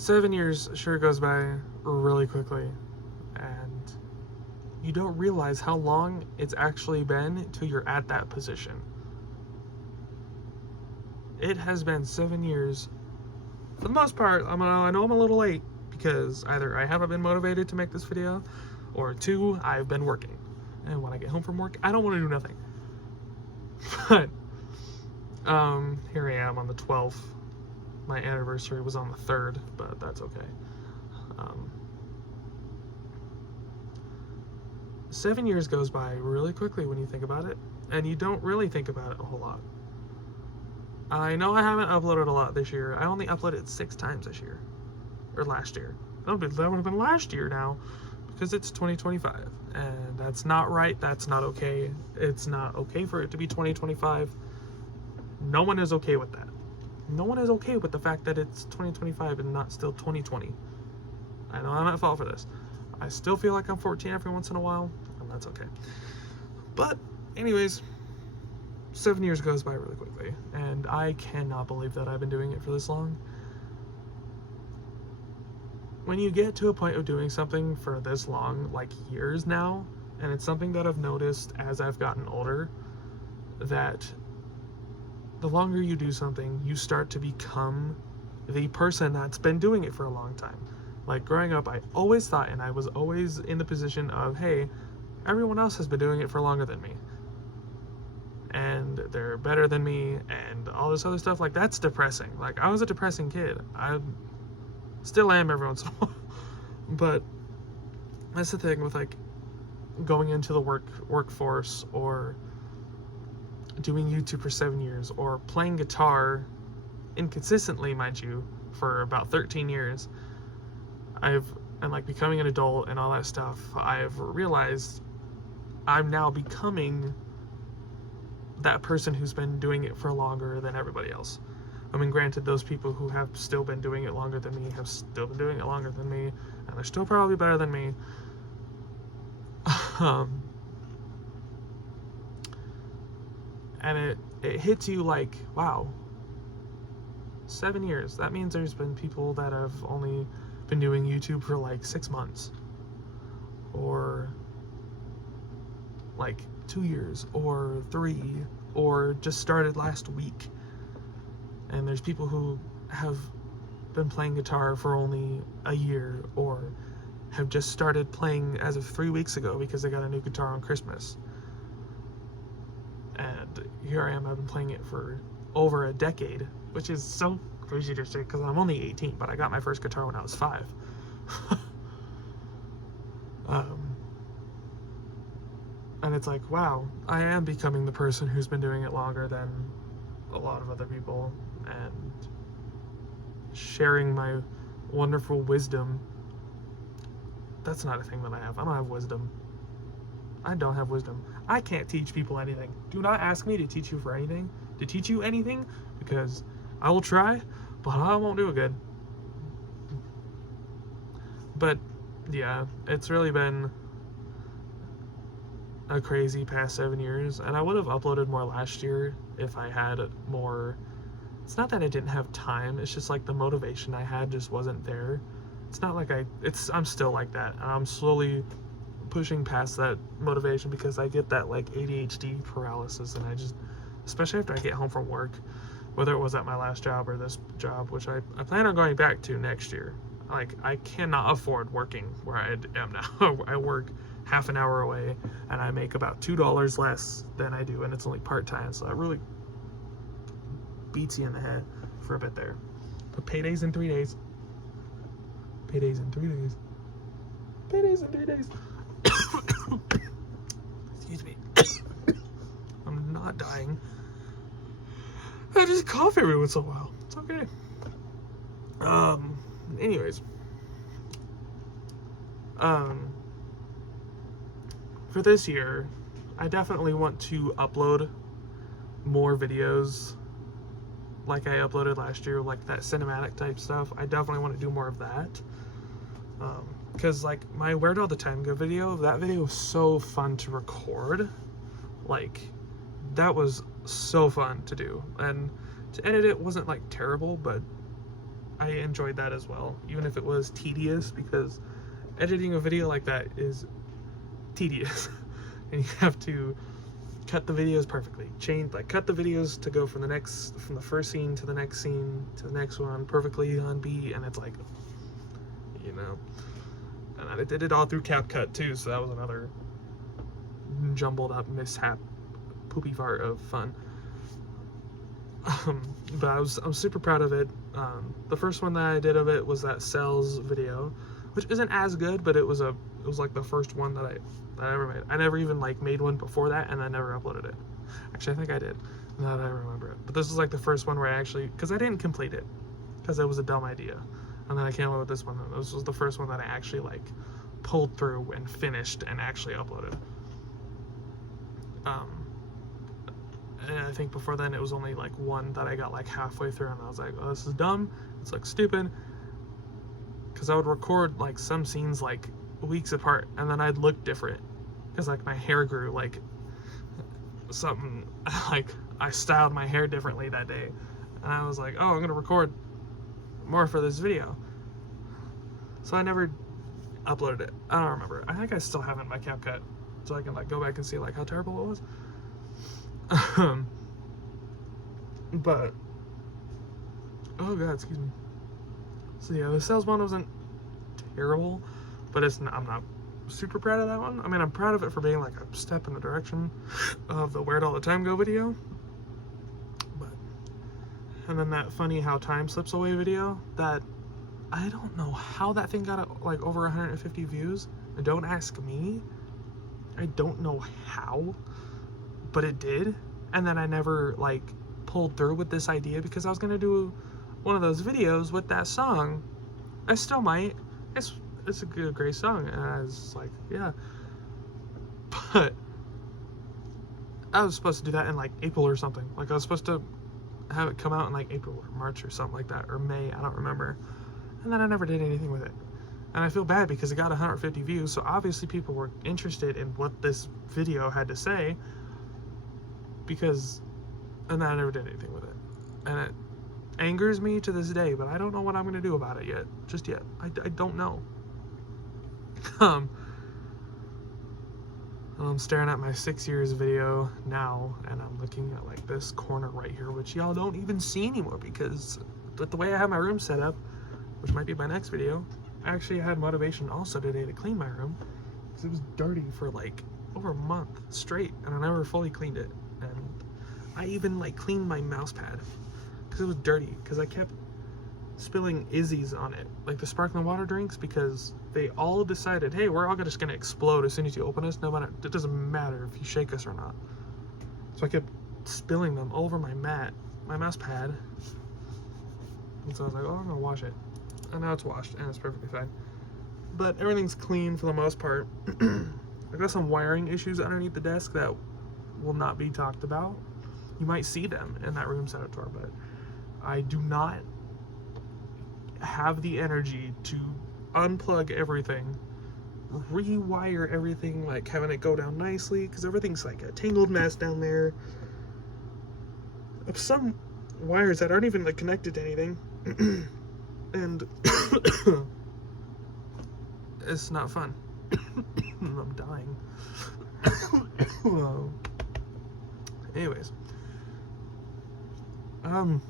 7 years sure goes by really quickly, and you don't realize how long it's actually been until you're at that position. It has been 7 years. For the most part, I know I'm a little late because either I haven't been motivated to make this video, or two, I've been working. And when I get home from work, I don't want to do nothing. But here I am on the 12th. My anniversary was on the 3rd, but that's okay. 7 years goes by really quickly when you think about it, and you don't really think about it a whole lot. I know I haven't uploaded a lot this year. I only uploaded 6 times this year. Or last year. That would have been last year now, because it's 2025. And that's not right. That's not okay. It's not okay for it to be 2025. No one is okay with that. No one is okay with the fact that it's 2025 and not still 2020. I know I'm at fault for this. I still feel like I'm 14 every once in a while, and that's okay. But, anyways, 7 years goes by really quickly, and I cannot believe that I've been doing it for this long. When you get to a point of doing something for this long, like years now, and it's something that I've noticed as I've gotten older, that the longer you do something, you start to become the person that's been doing it for a long time. Like growing up, I always thought, and I was always in the position of, hey, everyone else has been doing it for longer than me, and they're better than me, and all this other stuff. Like, that's depressing. Like, I was a depressing kid. I still am every once in a while. But that's the thing with, like, going into the workforce, or doing YouTube for 7 years, or playing guitar inconsistently, mind you, for about 13 years. And like becoming an adult and all that stuff, I've realized I'm now becoming that person who's been doing it for longer than everybody else. I mean, granted, those people who have still been doing it longer than me have still been doing it longer than me, and they're still probably better than me. And it hits you like, wow, 7 years. That means there's been people that have only been doing YouTube for like 6 months, or like 2 years, or 3, or just started last week. And there's people who have been playing guitar for only a year, or have just started playing as of 3 weeks ago because they got a new guitar on Christmas. And here I am, I've been playing it for over a decade, which is so crazy to say because I'm only 18, but I got my first guitar when I was 5. And it's like, wow, I am becoming the person who's been doing it longer than a lot of other people, and sharing my wonderful wisdom. That's not a thing that I have. I don't have wisdom. I don't have wisdom. I can't teach people anything. Do not ask me to teach you anything, because I will try, but I won't do it good. But yeah, it's really been a crazy past 7 years, and I would have uploaded more last year if I had more. It's not that I didn't have time, it's just like the motivation I had just wasn't there. It's not like I'm still like that, and I'm slowly pushing past that motivation because I get that like ADHD paralysis, and I just, especially after I get home from work, whether it was at my last job or this job, which I plan on going back to next year. Like, I cannot afford working where I am now. I work half an hour away, and I make about $2 less than I do, and it's only part-time, so that really beats you in the head for a bit there. But paydays in 3 days. Paydays in 3 days. Paydays in 3 days. Excuse me. I'm not dying. I just cough every once in a while. It's okay. Anyways. For this year, I definitely want to upload more videos like I uploaded last year, like that cinematic type stuff. I definitely want to do more of that. Because like my Where'd All the Time Go video, that video was so fun to record. Like, that was so fun to do. And to edit it wasn't like terrible, but I enjoyed that as well, even if it was tedious, because editing a video like that is tedious. And you have to cut the videos perfectly, cut the videos to go from the first scene to the next scene to the next one perfectly on beat, and it's like, you know. And I did it all through CapCut too, so that was another jumbled up mishap, poopy fart of fun. But I was super proud of it. The first one that I did of it was that Cells video, which isn't as good, but it was like the first one that I ever made. I never even like made one before that, and I never uploaded it. Actually, I think I did, now that I remember it. But this was like the first one where I actually, because I didn't complete it, because it was a dumb idea, and then I came up with this one. This was the first one that I actually like pulled through and finished and actually uploaded. And I think before then it was only like one that I got like halfway through, and I was like, oh, this is dumb, it's like stupid, because I would record like some scenes like weeks apart, and then I'd look different because like my hair grew, like something, like I styled my hair differently that day, and I was like, oh, I'm gonna record more for this video, so I never uploaded it. I don't remember. I think I still have it in my CapCut, so I can like go back and see like how terrible it was. But oh god, excuse me. So yeah, the Cells one wasn't terrible, but I'm not super proud of that one. I mean, I'm proud of it for being like a step in the direction of the Where'd All the Time Go video. But and then that funny how time slips away video, that I don't know how that thing got like over 150 views. And don't ask me. I don't know how, but it did. And then I never like pulled through with this idea, because I was gonna do one of those videos with that song. I still might. It's a good, great song, and I was like, yeah. But I was supposed to do that in like April or something. Like I was supposed to have it come out in like April or March or something like that, or May, I don't remember. And then I never did anything with it. And I feel bad because it got 150 views, so obviously people were interested in what this video had to say, and then I never did anything with it. And it angers me to this day, but I don't know what I'm gonna do about it yet. Just yet. I don't know. I'm staring at my 6 years video now, and I'm looking at like this corner right here, which y'all don't even see anymore, because with the way I have my room set up, which might be my next video, I actually had motivation also today to clean my room, because it was dirty for like over a month straight, and I never fully cleaned it. And I even like cleaned my mouse pad because it was dirty, because I kept spilling Izzy's on it, like the sparkling water drinks, because they all decided, hey, we're all just gonna explode as soon as you open us, no matter, it doesn't matter if you shake us or not. So I kept spilling them all over my mouse pad, and so I was like, oh, I'm gonna wash it. And now it's washed and it's perfectly fine, but everything's clean for the most part. I got some wiring issues underneath the desk that will not be talked about. You might see them in that room setup tour, but I do not have the energy to unplug everything, rewire everything, like having it go down nicely, because everything's like a tangled mess down there of some wires that aren't even like connected to anything. And it's not fun. I'm dying. Anyways, what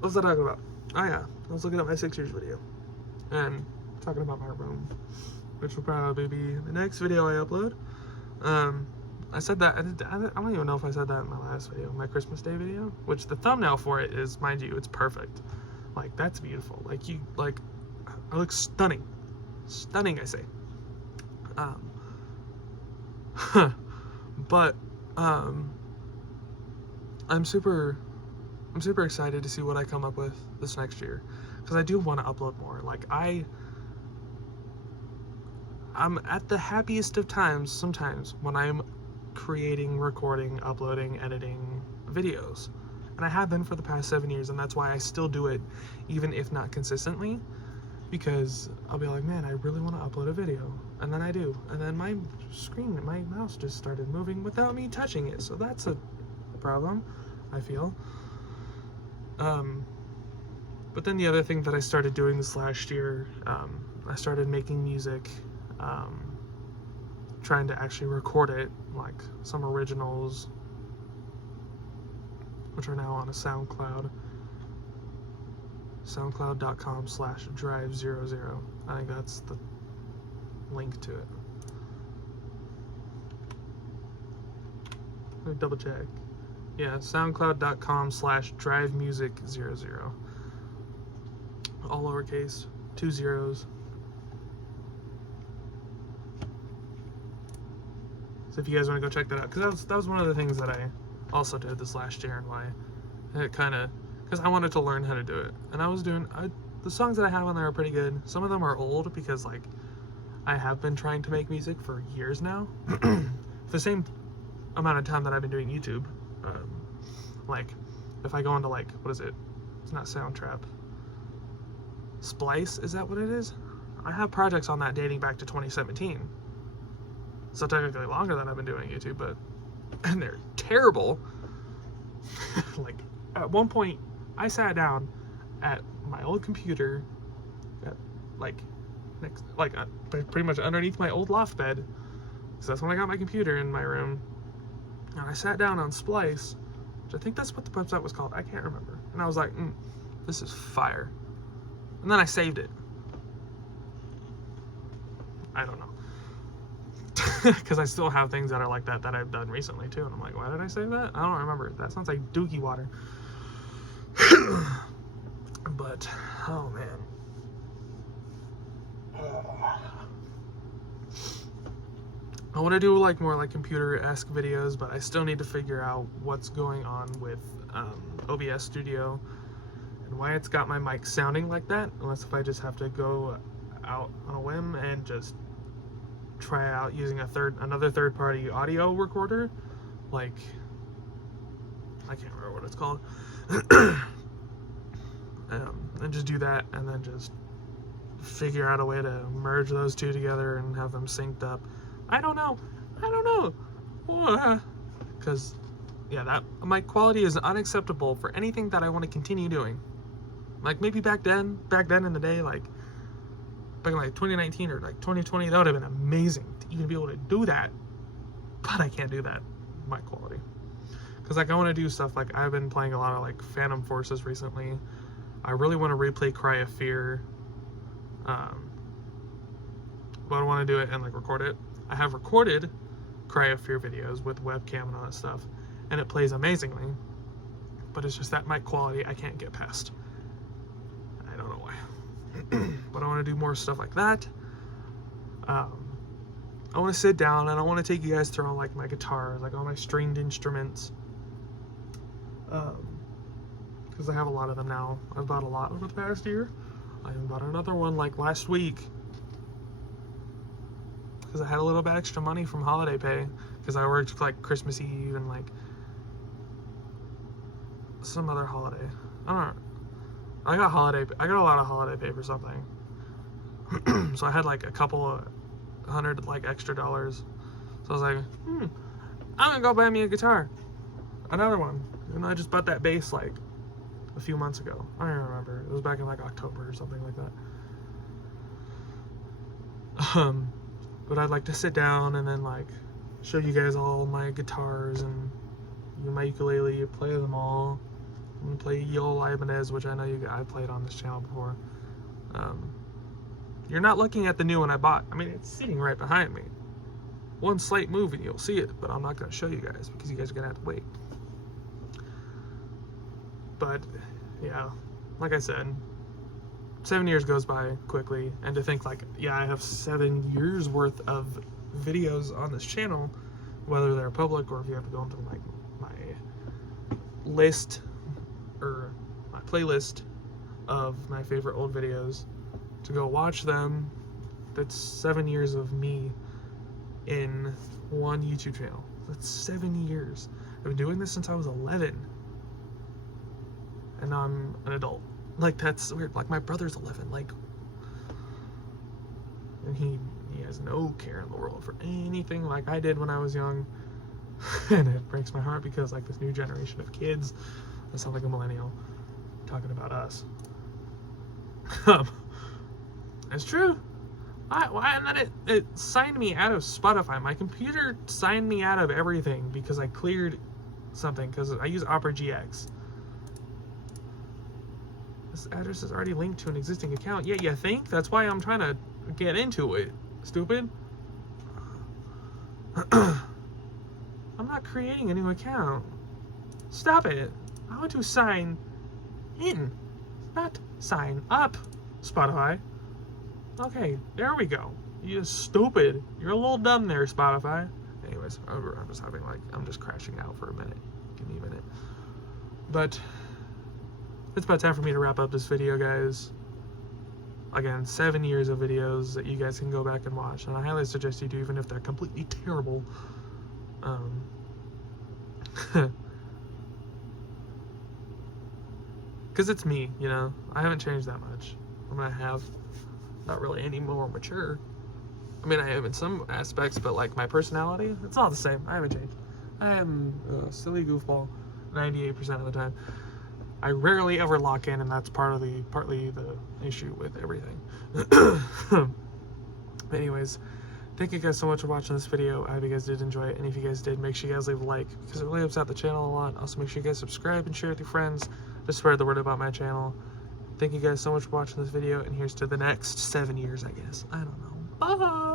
was I talking about? Oh yeah, I was looking at my 6 years video and talking about my room, which will probably be the next video I upload. I said that, I don't even know if I said that in my last video, my Christmas Day video, which the thumbnail for it is, mind you, it's perfect. Like, that's beautiful. Like, I look stunning. Stunning, I say. But, I'm super excited to see what I come up with this next year, because I do want to upload more. Like, I'm at the happiest of times sometimes when I'm creating, recording, uploading, editing videos. And I have been for the past 7 years, and that's why I still do it, even if not consistently, because I'll be like, man, I really want to upload a video, and then I do, and then my mouse just started moving without me touching it, so that's a problem, I feel. But But then the other thing that I started doing this last year, I started making music, trying to actually record it, like some originals, which are now on a SoundCloud. SoundCloud.com/drive00. I think that's the link to it. Let me double check. Yeah, SoundCloud.com/drivemusic00. All lowercase, 2 zeros. So if you guys want to go check that out, because that was one of the things that I also did this last year, and why it kind of, because I wanted to learn how to do it. And the songs that I have on there are pretty good. Some of them are old because like I have been trying to make music for years now. The same amount of time that I've been doing YouTube. Like if I go into like, what is it? It's not Soundtrap. Splice, is that what it is? I have projects on that dating back to 2017. So technically longer than I've been doing YouTube, and they're terrible. Like at one point I sat down at my old computer at pretty much underneath my old loft bed, because that's when I got my computer in my room, and I sat down on Splice, which I think that's what the website was called, I can't remember, and I was like, this is fire. And then I saved it. I don't know. Because I still have things that are like that I've done recently too, and I'm like, why did I save that? I don't remember. That sounds like dookie water. But oh man, I want to do like more like computer-esque videos, but I still need to figure out what's going on with OBS Studio and why it's got my mic sounding like that, unless if I just have to go out on a whim and just try out using another third-party audio recorder, like I can't remember what it's called, and just do that, and then just figure out a way to merge those two together and have them synced up. I don't know, because yeah, that mic quality is unacceptable for anything that I want to continue doing. Like maybe back then in the day, like back in like 2019 or like 2020, that would have been amazing to even be able to do that. But I can't do that, mic quality. Because like I want to do stuff like I've been playing a lot of like Phantom Forces recently. I really want to replay Cry of Fear. But I want to do it and like record it. I have recorded Cry of Fear videos with webcam and all that stuff, and it plays amazingly. But it's just that mic quality I can't get past. I don't know why. But I want to do more stuff like that. I want to sit down and I want to take you guys through like my guitars, like all my stringed instruments. Because I have a lot of them now. I've bought a lot over the past year. I even bought another one like last week, because I had a little bit extra money from holiday pay, because I worked like Christmas Eve and like some other holiday. I don't know. I got a lot of holiday pay for something. So I had like a couple of $100 like extra dollars. So I was like, I'm gonna go buy me a guitar. Another one. And I just bought that bass like a few months ago. I don't even remember. It was back in like October or something like that. But I'd like to sit down and then like show you guys all my guitars and my ukulele, play them all. I'm gonna play Yo Ibanez, which I know I played on this channel before. You're not looking at the new one I bought. I mean, it's sitting right behind me. One slight move and you'll see it, but I'm not gonna show you guys because you guys are gonna have to wait. But yeah, like I said, 7 years goes by quickly, and to think like, yeah, I have 7 years worth of videos on this channel, whether they're public or if you have to go into like my list or my playlist of my favorite old videos to go watch them. That's 7 years of me in one YouTube channel. That's 7 years. I've been doing this since I was 11, and now I'm an adult. Like, that's weird. Like, my brother's 11, like, and he has no care in the world for anything like I did when I was young. And it breaks my heart because like this new generation of kids, I sound like a millennial talking about us. It's true. And then it signed me out of Spotify. My computer signed me out of everything because I cleared something, because I use Opera GX. This address is already linked to an existing account. Yeah, you think? That's why I'm trying to get into it. Stupid. I'm not creating a new account. Stop it. I want to sign in, not sign up, Spotify. Okay, there we go. You stupid. You're a little dumb there, Spotify. Anyways, I'm just having I'm just crashing out for a minute. Give me a minute. But it's about time for me to wrap up this video, guys. Again, 7 years of videos that you guys can go back and watch, and I highly suggest you do, even if they're completely terrible. Because it's me, you know. I haven't changed that much. Not really any more mature. I mean, I am in some aspects, but like my personality, it's all the same. I haven't changed. I am a silly goofball 98% of the time. I rarely ever lock in, and that's partly the issue with everything. Anyways, thank you guys so much for watching this video. I hope you guys did enjoy it, and if you guys did, make sure you guys leave a like, because it really helps out the channel a lot. Also, make sure you guys subscribe and share with your friends to spread the word about my channel. Thank you guys so much for watching this video, and here's to the next 7 years, I guess. I don't know. Bye!